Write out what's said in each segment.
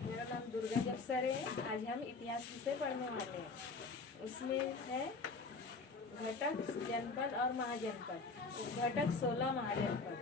मेरा नाम दुर्गा जगसर है। आज हम इतिहास विषय पढ़ने वाले हैं। उसमें है घटक, जनपद और महाजनपद। घटक 16 महाजनपद।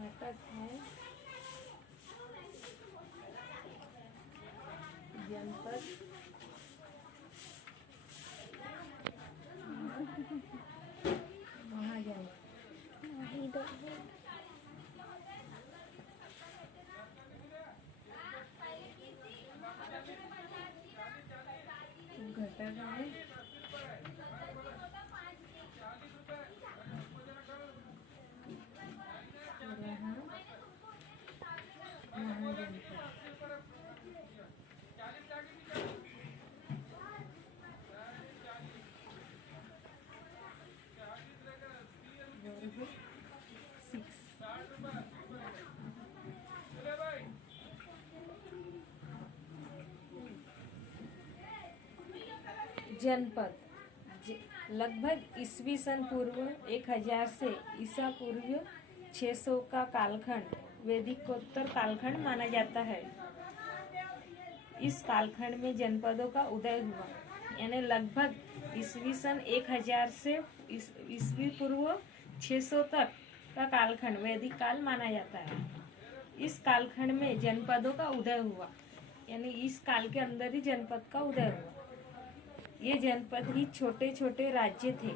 घटक है जनपद, महाजनपद। घटक है जनपद लगभग ईस्वी सन पूर्व 1000 से ईसा पूर्व 600 का कालखंड वैदिकोत्तर कालखंड माना जाता है। इस कालखंड में जनपदों का उदय हुआ, यानी लगभग ईस्वी सन 1000 से ईस्वी पूर्व 600 तक का कालखंड वैदिक काल माना जाता है। इस कालखंड में जनपदों का उदय हुआ, यानी इस काल के अंदर ही जनपद का उदय हुआ। ये जनपद ही छोटे छोटे राज्य थे।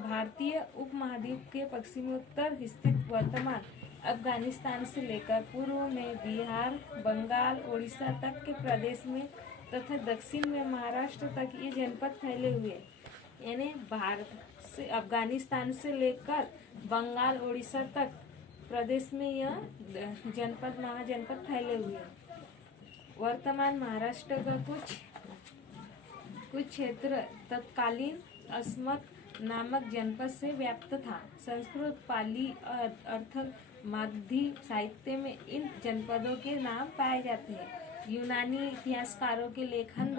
भारतीय उपमहाद्वीप के पश्चिमोत्तर स्थित वर्तमान अफगानिस्तान से लेकर पूर्व में बिहार, बंगाल, उड़ीसा तक के प्रदेश में तथा दक्षिण में महाराष्ट्र तक ये जनपद फैले हुए। यानी भारत से अफगानिस्तान से लेकर बंगाल, उड़ीसा तक प्रदेश में यह जनपद महाजनपद फैले हुए। वर्तमान महाराष्ट्र का कुछ क्षेत्र तत्कालीन अस्मक नामक जनपद से व्याप्त था। संस्कृत, पाली अर्थ मागधी साहित्य में इन जनपदों के नाम पाए जाते हैं। यूनानी इतिहासकारों के लेखन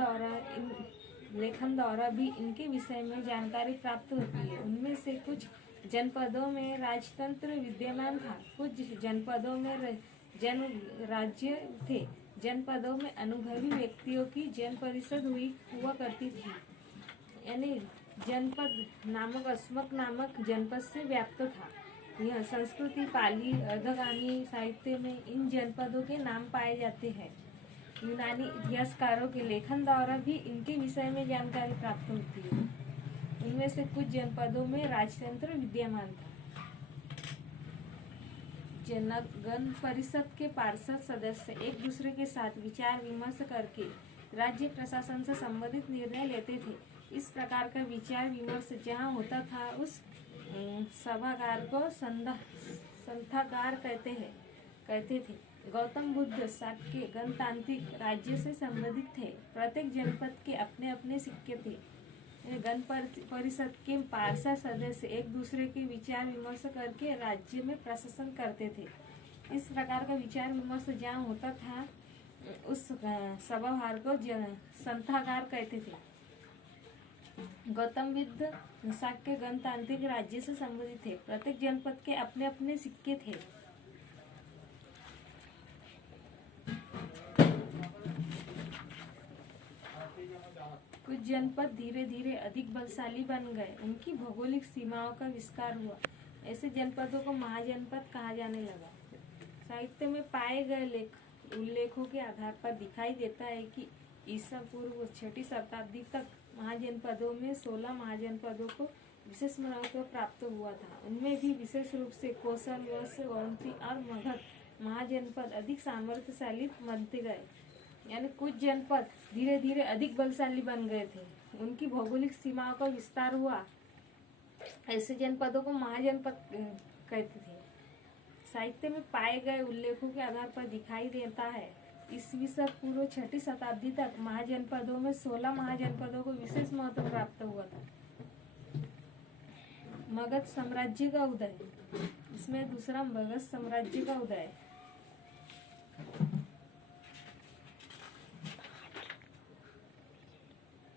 द्वारा भी इनके विषय में जानकारी प्राप्त होती है। उनमें से कुछ जनपदों में राजतंत्र विद्यमान था, कुछ जनपदों में जन राज्य थे। जनपदों में अनुभवी व्यक्तियों की जन परिषद हुआ करती थी। यानी जनपद नामक अस्मक नामक जनपद से व्याप्त था। यह संस्कृति, पाली, अर्धगामी साहित्य में इन जनपदों के नाम पाए जाते हैं। यूनानी इतिहासकारों के लेखन द्वारा भी इनके विषय में जानकारी प्राप्त होती है। इनमें से कुछ जनपदों में राजतंत्र विद्यमान था। जनगण परिषद के पार्षद सदस्य एक दूसरे के साथ विचार विमर्श करके राज्य प्रशासन से संबंधित निर्णय लेते थे। इस प्रकार का विचार विमर्श जहाँ होता था उस सभागार को संथागार कहते थे। गौतम बुद्ध शाक्य गणतांत्रिक राज्य से संबंधित थे। प्रत्येक जनपद के अपने अपने सिक्के थे। गण परिषद के पार्षद सदस्य एक दूसरे के विचार विमर्श करके राज्य में प्रशासन करते थे। इस प्रकार का विचार विमर्श जहाँ होता था उस सभागार को संथागार कहते थे। गौतम बुद्ध शाक्य गणतांत्रिक राज्य से संबंधित थे। प्रत्येक जनपद के अपने अपने सिक्के थे। कुछ जनपद धीरे धीरे अधिक बलशाली बन गए। उनकी भौगोलिक सीमाओं का विस्तार हुआ। ऐसे जनपदों को महाजनपद कहा जाने लगा। साहित्य में पाए गए उल्लेखों के आधार पर दिखाई देता है कि ईसा पूर्व 6वीं शताब्दी तक महाजनपदों में 16 महाजनपदों को विशेष महत्व प्राप्त हुआ था। उनमें भी विशेष रूप से कौशल, वत्स, अवंती और मगध महाजनपद अधिक सामर्थ्यशाली बनते गए। यानी कुछ जनपद धीरे धीरे अधिक बलशाली बन गए थे। उनकी भौगोलिक सीमाओं का विस्तार हुआ। ऐसे जनपदों को महाजनपद कहते थे। साहित्य में पाए गए उल्लेखों के आधार पर दिखाई देता है ईस्वी पूर्व 6वीं शताब्दी तक महाजनपदों में 16 महाजनपदों को विशेष महत्व प्राप्त हुआ था। मगध साम्राज्य का उदय। इसमें दूसरा मगध साम्राज्य का उदय।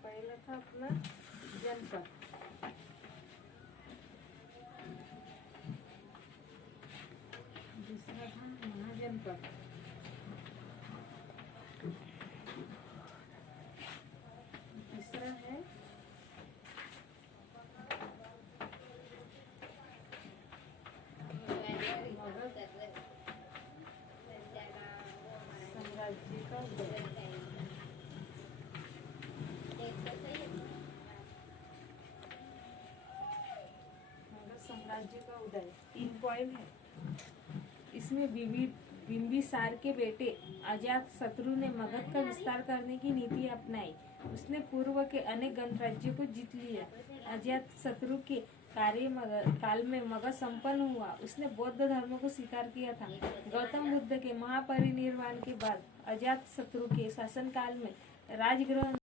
पहला था अपना जनपद, दूसरा था महाजनपद, तीसरा है साम्राज्य का उदय। मगध साम्राज्य का उदय 3 पॉइंट है। इसमें बिंबिसार के बेटे अजात शत्रु ने मगध का विस्तार करने की नीति अपनाई। उसने पूर्व के अनेक गणराज्यों को जीत लिया। अजात शत्रु के काल में मगध संपन्न हुआ। उसने बौद्ध धर्म को स्वीकार किया था। गौतम बुद्ध के महापरिनिर्वाण के बाद अजात शत्रु के शासनकाल में राजगृह